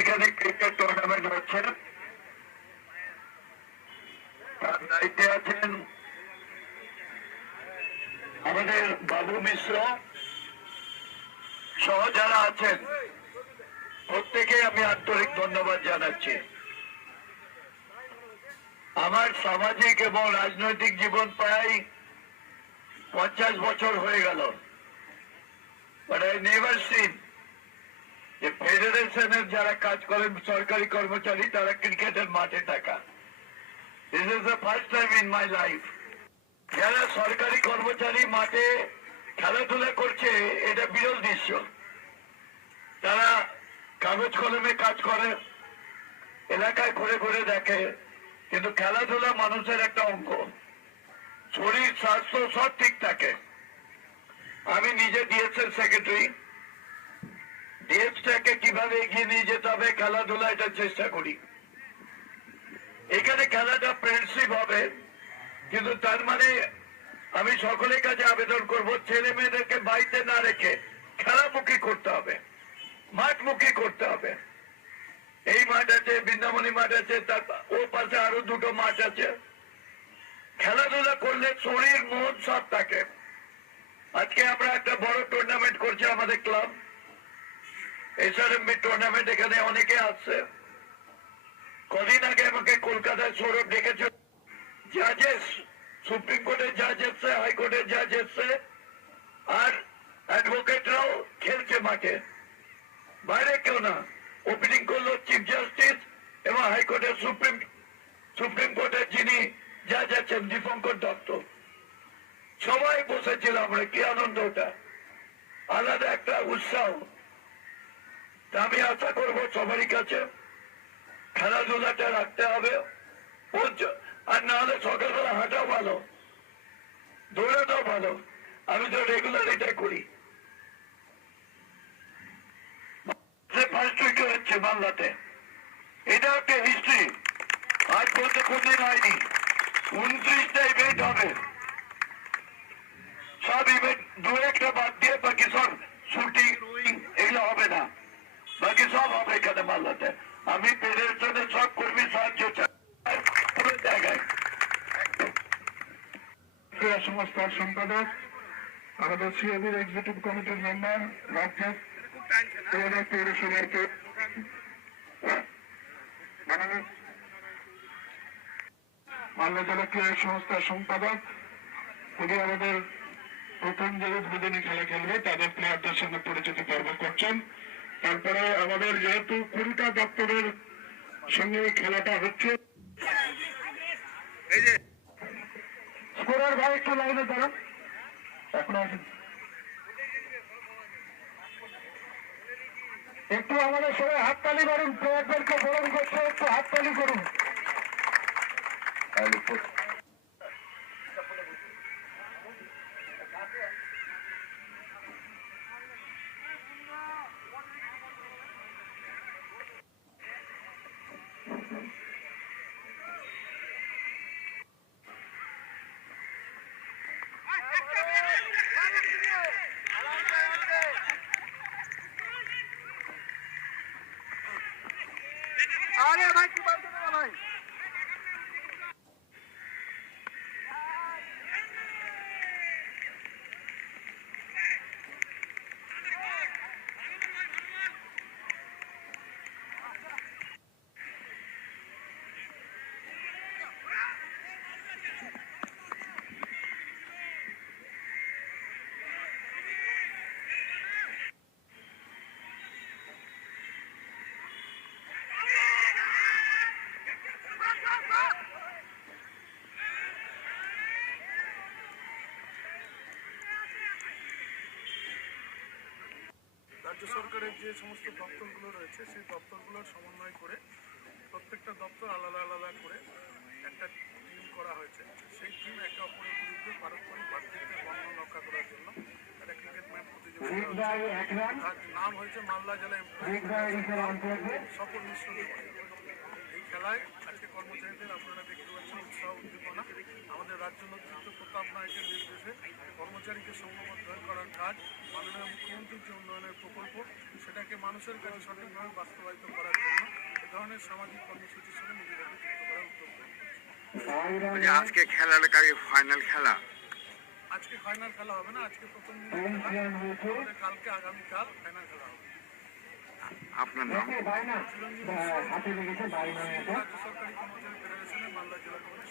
এখানে cricket tournament হচ্ছে, তার দায়িত্বে আছেন আমাদের বাবু মিশ্র সহ যারা আছেন প্রত্যেকে আমি আন্তরিক ধন্যবাদ জানাচ্ছি। আমার সামাজিক এবং রাজনৈতিক জীবন প্রায় 50 বছর হয়ে গেল, বাট আই নেভার সিন যে ফেডারেশনের যারা কাজ করেন সরকারি কর্মচারী তারা ক্রিকেটের মাঠে থাকা। This is the first time in my life. যারা সরকারি কর্মচারী মাঠে খেলাধুলা করছে এটা বিরল দৃশ্য। তারা কাগজ কলমে কাজ করে, এলাকায় ঘুরে ঘুরে দেখে, কিন্তু খেলাধুলা মানুষের একটা অঙ্গ। শরীর স্বাস্থ্য সব ঠিক থাকে। আমি নিজে ডিএসএল সেক্রেটারি, দেশটাকে কিভাবে এগিয়ে নিয়ে যেতে হবে খেলাধুলা এটা চেষ্টা করি। এখানে খেলাটা ফ্রেন্ডশিপ হবে, কিন্তু তার মানে আমি সকলের কাছে আবেদন করব ছেলে মেয়েদেরকে বাড়িতে না রেখে খেলামুখী করতে হবে, মাঠমুখী করতে হবে। এই মাঠ আছে, বৃন্দাবনী মাঠ আছে, তার ও পাশে আরো দুটো মাঠ আছে। খেলাধুলা করলে শরীর মন সব থাকে। আজকে আমরা একটা বড় টুর্নামেন্ট করছি আমাদের ক্লাব, এসআরএমবি টুর্নামেন্ট। এখানে অনেকে আসছে। কদিন আগে আমাকে কলকাতায় সৌরভ ডেকেছে, জাজেস, সুপ্রিম কোর্টের জাজ এসছে, হাইকোর্টের জাজ এসছে, আর অ্যাডভোকেটরাও খেলছে মাঠে, বাইরে কেউ না। ওপেনিং করলো চিফ জাস্টিস এবং হাইকোর্টের সুপ্রিম কোর্টের যিনি জাজ আছেন দীপঙ্কর দত্ত। সবাই বসেছিলাম আমরা, কি আনন্দ, ওটা আলাদা একটা উৎসাহ। আমি আশা করবো সবারই কাছে খেলাধুলাটা রাখতে হবে। আর না হলে সকালবেলা হাঁটাও ভালো, দৌড়াটাও ভালো। আমি তো রেগুলার এটা করি। ফার্স্ট উইকে হচ্ছে বাংলাতে, এটা একটা হিস্ট্রি। আজ পর্যন্ত কোনদিন হয়নি। 29টা ইভেন্ট হবে, সব ইভেন্ট দু একটা বাদ দিয়ে বাকি সব শুটিং রোয়িং এগুলো হবে না, বাকি সব হবে এখানে মালদাতে। আমি ফেডারেশনের সব কর্মী সাহায্য চাই পুরো জায়গায়। ক্রীড়া সংস্থার সম্পাদক, আমাদের সিএবির এক্সিকিউটিভ কমিটির মেম্বার, রাজ্যের পৌরসভার মালদা জেলা ক্রীড়া সংস্থার সম্পাদক, উনি আমাদের প্রথম যে উদ্বোধনী খেলা খেলবে তাদের প্লেয়ারদের সঙ্গে পরিচিতি পর্ব করছেন। তারপরে আমাদের যেহেতু 20টা দপ্তরের সঙ্গে এই খেলাটা হচ্ছে, স্কোরার ভাই একটু লাইনে দাঁড়ান, এখন একটু আমাদের সবাই হাততালি করুন, প্লেয়ারদেরকে বরণ করছে, একটু হাততালি করুন। আরে ভাই কি বলতে না ভাই, রাজ্য সরকারের যে সমস্ত দপ্তরগুলো রয়েছে সেই দপ্তরগুলোর সমন্বয় করে প্রত্যেকটা দপ্তর আলাদা আলাদা করে একটা টিম করা হয়েছে। সেই টিম একে অপরের বিরুদ্ধে পারস্পরিক ভ্রাতৃত্বের বন্ধন রক্ষা করার জন্য একটা ক্রিকেট ম্যাচ প্রতিযোগিতা হচ্ছে। তার নাম হয়েছে মালদা জেলা সফল মিশ্র। এই খেলায় আজকে কর্মচারীদের আপনারা দেখতে পাচ্ছেন উৎসাহ উদ্দীপনা। আমাদের রাজ্য নেতৃত্ব প্রতাপ নায়কের নির্দেশে কর্মচারীকে সংঘবদ্ধ করার কাজ, মাননীয় মুখ্যমন্ত্রীর যে উন্নয়নের প্রকল্প সেটাকে মানুষের কাছে সঠিকভাবে বাস্তবায়িত করার জন্য এ ধরনের সামাজিক কর্মসূচির সঙ্গে নিজেদেরকে যুক্ত করার উদ্যোগ গ্রহণ করছে। আজকে খেলাটা ফাইনাল খেলা, আজকে ফাইনাল খেলা হবে না, আজকে প্রথম দিনের খেলা, আমাদের কালকে আগামীকাল ফাইনাল খেলা হবে। আপনার নাম? চিরঞ্জীব রাজ্য সরকারি কর্মচারী ফেডারেশনের মালদা জেলা কমিটির